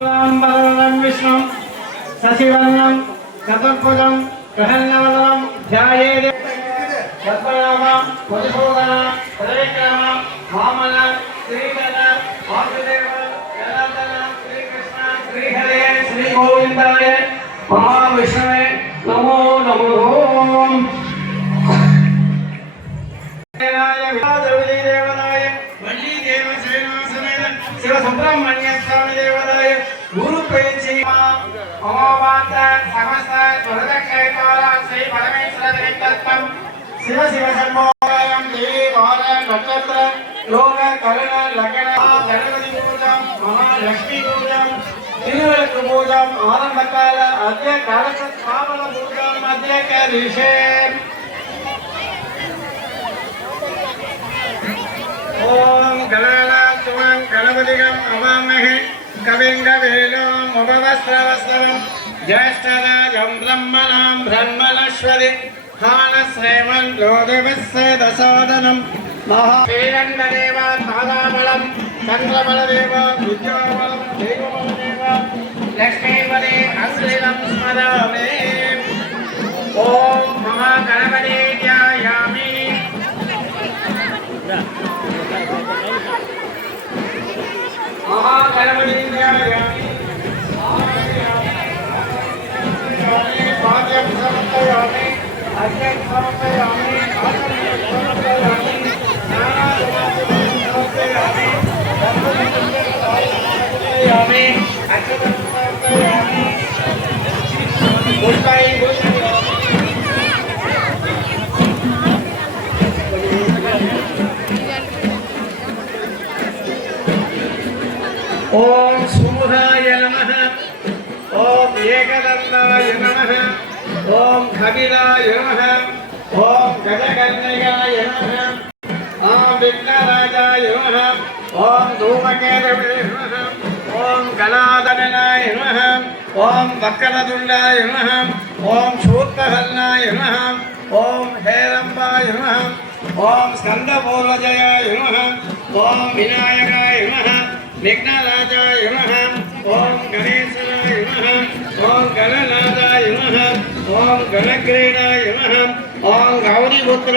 विष्णु शशिवर्णं चतुर्भुजं प्रसन्नवदनं ध्यायेत् पद्मनाभ मधुसूदन त्रिविक्रम वामन श्रीधर वासुदेव जनार्दन श्रीकृष्ण श्रीहरे श्रीगोविन्दाय महाविष्णवे नमो नमः। देवदाय वल्ली देवसेना समेत शिव सुब्रह्मण्य स्वामी देवदाय गुरु पेंची अमावात समस्त दुर्दक्षेत्र श्री परमेश्वर विकल्पम शिव शिव शंभोयं देवी वार नक्षत्र योग कर्ण लग्न गणपति पूजा महालक्ष्मी पूजा तिरुवल्लुवर पूजा आरंभ काल अद्य कालस स्थापन पूजा मध्य करिष्ये। ओम गणानात्मं गणपतिगं अवामहे कविं कवीनाम् उपवस्त्रवस्त्रं ज्येष्ठराजं ब्रह्मणां ब्रह्मणस्पति हानश्रेमन् लोकविस्य दशोदनं महावीरण्यदेव ताराबलं चन्द्रबलदेव विद्याबलं देवबलदेव लक्ष्मीपदे अश्लीलं स्मरामि। ओम महागणपते ध्यायामि। महागणपति ध्यायामि पाद्यं समर्पयामि अर्घ्यं समर्पयामि आचमनं समर्पयामि स्नानादिकं समर्पयामि समर्पयामि अक्षतं समर्पयामि पुष्पैः पूजयामि। ओम सूर्याय नमः। ओम एकदन्ताय नमः। ओम खगिलाय नमः। ओम गजकर्णिकाय नमः। ओम विघ्नराजाय नमः। ओम धूमकेतवे नमः। ओम गणाधनाय नमः। ओम वक्रतुण्डाय नमः। ओम शूर्पहरणाय नमः। ओम हेरम्बाय नमः। ओम स्कन्दपूर्वजयाय नमः। ओम विनायकाय नमः। विघ्नराजाय नमः। ओम गणेशाय नमः। ओम गणनाथाय नमः। ओम गणक्रीडाय नमः। ओम गौरीपुत्र